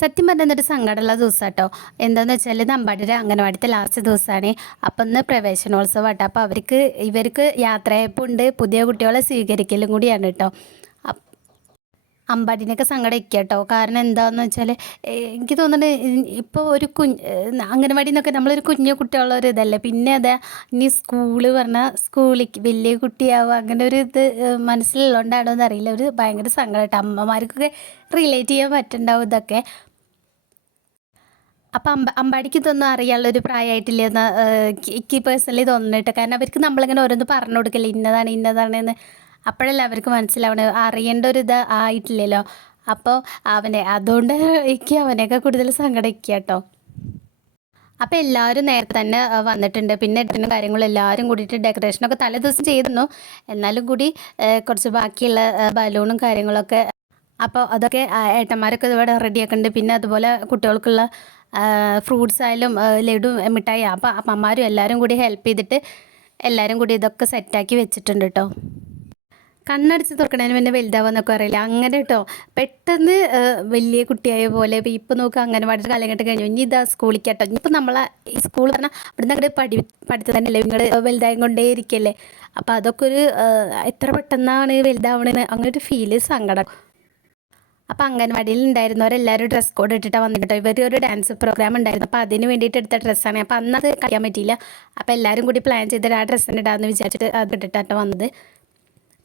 സത്യം പറഞ്ഞാൽ ഇന്നൊരു സങ്കടമുള്ള ദിവസാട്ടോ. എന്താന്ന് വെച്ചാല് ഇത് അമ്പാടിയുടെ അംഗനവാടിത്തെ ലാസ്റ്റ് ദിവസാണ്. അപ്പം ഇന്ന് പ്രവേശനോത്സവാട്ടോ. അപ്പോൾ ഇവർക്ക് യാത്രയയപ്പുണ്ട്, പുതിയ കുട്ടികളെ സ്വീകരിക്കലും കൂടിയാണ് ട്ടോ. അപ് അമ്പാടിനെയൊക്കെ സങ്കടം ഇരിക്കാട്ടോ. കാരണം എന്താന്ന് വെച്ചാല് എനിക്ക് തോന്നുന്നത് ഇപ്പോൾ ഒരു അംഗനവാടിന്നൊക്കെ നമ്മളൊരു കുഞ്ഞു കുട്ടിയുള്ള ഒരു ഇതല്ലേ. പിന്നെ അതെ ഇനി സ്കൂള് പറഞ്ഞാൽ സ്കൂളിലേക്ക് വലിയ കുട്ടിയാവുക അങ്ങനെ ഒരു ഇത് മനസ്സിലുള്ളതുകൊണ്ടാണോ എന്നറിയില്ല. ഒരു ഭയങ്കര സങ്കടമായിട്ട് അമ്മമാർക്കൊക്കെ റിലേറ്റ് ചെയ്യാൻ പറ്റുന്നുണ്ടാവും ഇതൊക്കെ. അപ്പം അമ്പാടിക്ക് ഇതൊന്നും അറിയാനുള്ളൊരു പ്രായമായിട്ടില്ലെന്ന് എനിക്ക് പേഴ്സണലി തോന്നുന്നു. കാരണം അവർക്ക് നമ്മളിങ്ങനെ ഓരോന്ന് പറഞ്ഞു കൊടുക്കില്ല, ഇന്നതാണ് ഇന്നതാണെന്ന്. അപ്പോഴല്ലേ അവർക്ക് മനസ്സിലാവണേ, അറിയേണ്ട ഒരു ഇത് ആയിട്ടില്ലല്ലോ. അപ്പോൾ അതുകൊണ്ട് എനിക്ക് അവനെയൊക്കെ കൂടുതൽ സങ്കടിക്കുക കേട്ടോ. അപ്പോൾ എല്ലാവരും നേരത്തെ തന്നെ വന്നിട്ടുണ്ട്. പിന്നെ എഡിറ്റിനും കാര്യങ്ങളും എല്ലാവരും കൂടിയിട്ട് ഡെക്കറേഷനൊക്കെ തലേ ദിവസം ചെയ്തിരുന്നു. എന്നാലും കൂടി കുറച്ച് ബാക്കിയുള്ള ബലൂണും കാര്യങ്ങളൊക്കെ, അപ്പോൾ അതൊക്കെ ഏട്ടന്മാരൊക്കെ ഇവിടെ റെഡിയാക്കുന്നുണ്ട്. പിന്നെ അതുപോലെ കുട്ടികൾക്കുള്ള ഫ്രൂട്ട്സ് ആയാലും ലഡു മിഠായി, അപ്പോൾ അമ്മമാരും എല്ലാവരും കൂടി ഹെൽപ്പ് ചെയ്തിട്ട് എല്ലാവരും കൂടി ഇതൊക്കെ സെറ്റാക്കി വെച്ചിട്ടുണ്ട് കേട്ടോ. കണ്ണടച്ച് തുറക്കണതിന് പിന്നെ വലുതാവാന്നൊക്കെ അറിയില്ല അങ്ങനെ കേട്ടോ. പെട്ടെന്ന് വലിയ കുട്ടിയായ പോലെ ഇപ്പോൾ നോക്കുക അംഗനവാടിയുടെ കാലഘട്ടം കഴിഞ്ഞു. ഇനി ഇതാ സ്കൂളിൽ കേട്ടോ. ഇനിയിപ്പോൾ നമ്മളെ ഈ സ്കൂൾ പറഞ്ഞാൽ ഇവിടുന്ന് അങ്ങോട്ട് പഠിത്തം തന്നെയല്ലേ, നിങ്ങൾ വലുതായും കൊണ്ടേ ഇരിക്കല്ലേ. അപ്പോൾ അതൊക്കെ ഒരു എത്ര പെട്ടെന്നാണ് വലുതാവണമെന്ന് അങ്ങനെ ഒരു ഫീല്, സങ്കടം. അപ്പോൾ അംഗൻവാടിയിൽ ഉണ്ടായിരുന്നവരെല്ലാവരും ഡ്രസ് കോഡ് ഇട്ടിട്ടാണ് വന്നിട്ടോ. ഇവർ ഒരു ഡാൻസ് പ്രോഗ്രാം ഉണ്ടായിരുന്നു, അപ്പോൾ അതിന് വേണ്ടിയിട്ട് എടുത്ത ഡ്രസ്സാണ്. അപ്പോൾ അന്നത് കളിക്കാൻ പറ്റിയില്ല. അപ്പോൾ എല്ലാവരും കൂടി പ്ലാൻ ചെയ്തിട്ട് ആ ഡ്രസ്സ് തന്നെ ഇടാമെന്ന് വിചാരിച്ചിട്ട് അത് ഇട്ടിട്ടാണ് വന്നത്.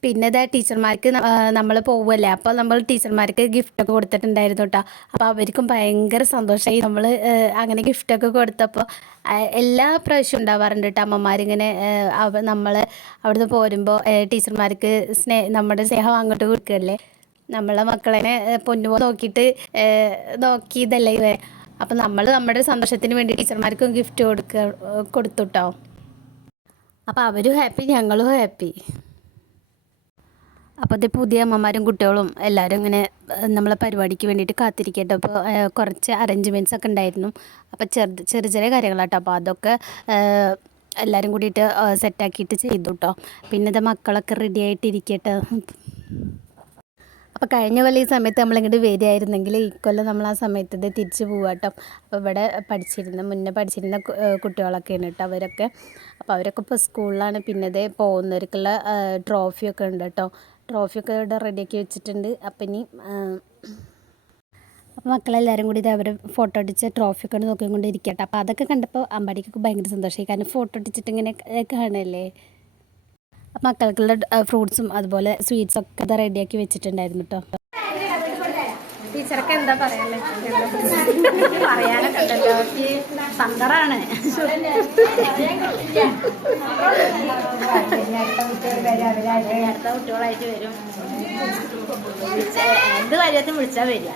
പിന്നെ ഇതാ ടീച്ചർമാർക്ക് നമ്മൾ പോവുമല്ലേ, അപ്പോൾ നമ്മൾ ടീച്ചർമാർക്ക് ഗിഫ്റ്റൊക്കെ കൊടുത്തിട്ടുണ്ടായിരുന്നു കേട്ടോ. അപ്പോൾ അവർക്കും ഭയങ്കര സന്തോഷമായി നമ്മൾ അങ്ങനെ ഗിഫ്റ്റൊക്കെ കൊടുത്തപ്പോൾ. എല്ലാ പ്രാവശ്യവും ഉണ്ടാവാറുണ്ട് കേട്ടോ അമ്മമാരിങ്ങനെ നമ്മൾ അവിടുന്ന് പോരുമ്പോൾ ടീച്ചർമാർക്ക് നമ്മുടെ സ്നേഹം അങ്ങോട്ട് കൊടുക്കുകയല്ലേ. നമ്മളെ മക്കളെ പൊന്നുപോ നോക്കിയിട്ട് നോക്കിയതല്ലേ ഇവ. അപ്പം നമ്മൾ നമ്മുടെ സന്തോഷത്തിന് വേണ്ടി ടീച്ചർമാർക്കും ഗിഫ്റ്റ് കൊടുത്തു കേട്ടോ. അപ്പോൾ അവരും ഹാപ്പി, ഞങ്ങളും ഹാപ്പി. അപ്പോൾ അത് പുതിയ അമ്മമാരും കുട്ടികളും എല്ലാവരും ഇങ്ങനെ നമ്മളെ പരിപാടിക്ക് വേണ്ടിയിട്ട് കാത്തിരിക്കട്ടോ. അപ്പോൾ കുറച്ച് അറേഞ്ച്മെൻറ്റ്സ് ഒക്കെ ഉണ്ടായിരുന്നു. അപ്പോൾ ചെറിയ ചെറിയ കാര്യങ്ങളാട്ടോ. അപ്പോൾ അതൊക്കെ എല്ലാവരും കൂടിയിട്ട് സെറ്റാക്കിയിട്ട് ചെയ്തു കേട്ടോ. പിന്നെ ഇത് മക്കളൊക്കെ റെഡി ആയിട്ടിരിക്കട്ടെ. അപ്പോൾ കഴിഞ്ഞ കൊല്ലം ഈ സമയത്ത് നമ്മളിങ്ങോട്ട് വരികയായിരുന്നെങ്കിൽ ഈ കൊല്ലം നമ്മൾ ആ സമയത്ത് ഇത് തിരിച്ച് പോവുക കേട്ടോ. അപ്പോൾ ഇവിടെ മുന്നേ പഠിച്ചിരുന്ന കുട്ടികളൊക്കെയാണ് കേട്ടോ അവരൊക്കെ. അപ്പോൾ അവരൊക്കെ ഇപ്പോൾ സ്കൂളിലാണ്. പിന്നെ ഇതേ പോകുന്നവർക്കുള്ള ട്രോഫിയൊക്കെ ഉണ്ട് കേട്ടോ. ട്രോഫിയൊക്കെ ഇവിടെ റെഡിയാക്കി വെച്ചിട്ടുണ്ട്. അപ്പം ഇനി അപ്പോൾ മക്കളെല്ലാവരും കൂടി ഇത് അവർ ഫോട്ടോ അടിച്ച ട്രോഫിയൊക്കെ നോക്കിക്കൊണ്ടിരിക്കട്ടെ. അപ്പോൾ അതൊക്കെ കണ്ടപ്പോൾ അമ്പാടിക്കൊക്കെ ഭയങ്കര സന്തോഷമായി. കാരണം ഫോട്ടോ അടിച്ചിട്ട് ഇങ്ങനെ കാണല്ലേ. മക്കൾക്കുള്ള ഫ്രൂട്ട്സും അതുപോലെ സ്വീറ്റ്സൊക്കെ അത് റെഡിയാക്കി വെച്ചിട്ടുണ്ടായിരുന്നു കേട്ടോ. ടീച്ചർക്ക് എന്താ പറയാനല്ലേ, പറയാനൊക്കെ ഉണ്ടല്ലോ, സങ്കടമാണ്. അടുത്ത കുട്ടികളായിട്ട് വരും, എന്ത് കാര്യത്തും വിളിച്ചാൽ വരിക.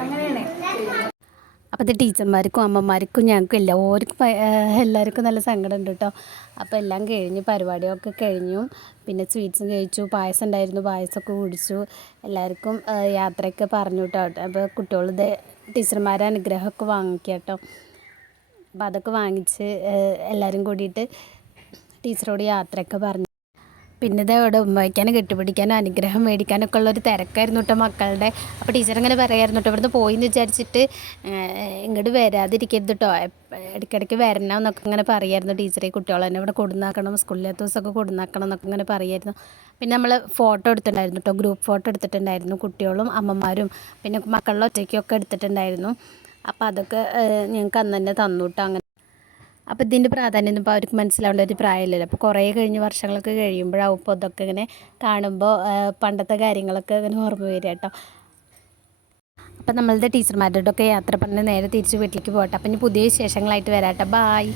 അങ്ങനെയാണ്. അപ്പോൾ ഇത് ടീച്ചർമാർക്കും അമ്മമാർക്കും ഞങ്ങൾക്കും എല്ലാവർക്കും നല്ല സങ്കടം ഉണ്ട് കേട്ടോ. അപ്പോൾ എല്ലാം കഴിഞ്ഞു, പരിപാടിയൊക്കെ കഴിഞ്ഞു. പിന്നെ സ്വീറ്റ്സും കഴിച്ചു, പായസം ഉണ്ടായിരുന്നു, പായസമൊക്കെ കുടിച്ചു. എല്ലാവർക്കും യാത്രയൊക്കെ പറഞ്ഞു കേട്ടോ. അപ്പോൾ കുട്ടികളുടെ ടീച്ചർമാരെ അനുഗ്രഹമൊക്കെ വാങ്ങിക്കുക കേട്ടോ. അപ്പോൾ അതൊക്കെ വാങ്ങിച്ച് എല്ലാവരും കൂടിയിട്ട് ടീച്ചറോട് യാത്രയൊക്കെ പറഞ്ഞു. പിന്നെ ഇതവിടെ ഉമ്മയ്ക്കാനും കെട്ടുപിടിക്കാനും അനുഗ്രഹം മേടിക്കാനൊക്കെ ഉള്ളൊരു തിരക്കായിരുന്നു കേട്ടോ മക്കളുടെ. അപ്പോൾ ടീച്ചർ അങ്ങനെ പറയായിരുന്നു കേട്ടോ, ഇവിടുന്ന് പോയി എന്ന് വിചാരിച്ചിട്ട് ഇങ്ങോട്ട് വരാതിരിക്കരുത് കേട്ടോ, ഇടയ്ക്കിടയ്ക്ക് വരണം എന്നൊക്കെ ഇങ്ങനെ പറയായിരുന്നു ടീച്ചറെ. കുട്ടികളെ തന്നെ ഇവിടെ കൊടുന്നാക്കണം, സ്കൂളിലത്തെ ദിവസമൊക്കെ കൊടുന്നാക്കണം എന്നൊക്കെ ഇങ്ങനെ പറയായിരുന്നു. പിന്നെ നമ്മൾ ഫോട്ടോ എടുത്തിട്ടുണ്ടായിരുന്നു കേട്ടോ, ഗ്രൂപ്പ് ഫോട്ടോ എടുത്തിട്ടുണ്ടായിരുന്നു, കുട്ടികളും അമ്മമാരും പിന്നെ മക്കളുടെ ഒറ്റയ്ക്കൊക്കെ എടുത്തിട്ടുണ്ടായിരുന്നു. അപ്പോൾ അതൊക്കെ ഞങ്ങൾക്ക് അന്ന് തന്നെ തന്നു കേട്ടോ. അങ്ങനെ അപ്പോൾ ഇതിൻ്റെ പ്രാധാന്യം ഇപ്പോൾ അവർക്ക് മനസ്സിലാവേണ്ട ഒരു പ്രായമല്ലല്ലോ. അപ്പോൾ കുറേ കഴിഞ്ഞ് വർഷങ്ങളൊക്കെ കഴിയുമ്പോഴാവും ഇപ്പോൾ ഇതൊക്കെ ഇങ്ങനെ കാണുമ്പോൾ പണ്ടത്തെ കാര്യങ്ങളൊക്കെ ഇങ്ങനെ ഓർമ്മ വരിക കേട്ടോ. അപ്പോൾ നമ്മളുടെ ടീച്ചർമാരോടൊക്കെ യാത്ര പറഞ്ഞ് നേരെ തിരിച്ച് വീട്ടിലേക്ക് പോകട്ടെ. അപ്പം ഇനി പുതിയ വിശേഷങ്ങളായിട്ട് വരാം കേട്ടോ. ബായ്.